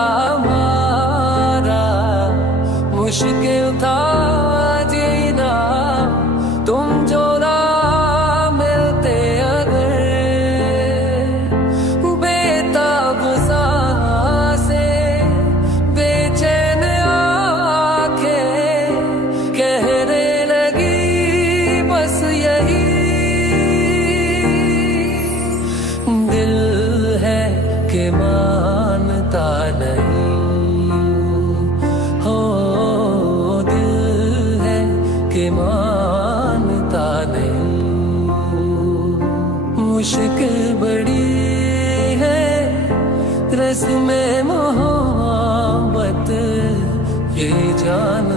हमारा मुश्किल था जीना, तुम जो ना मिलते अगर। बेताब सांसें, बेचैन आंखें कहने लगी बस यही। दिल है कि मानता नहीं, हो दिल है कि मानता नहीं। मुश्किल बड़ी है रस्म मोहब्बत ये जान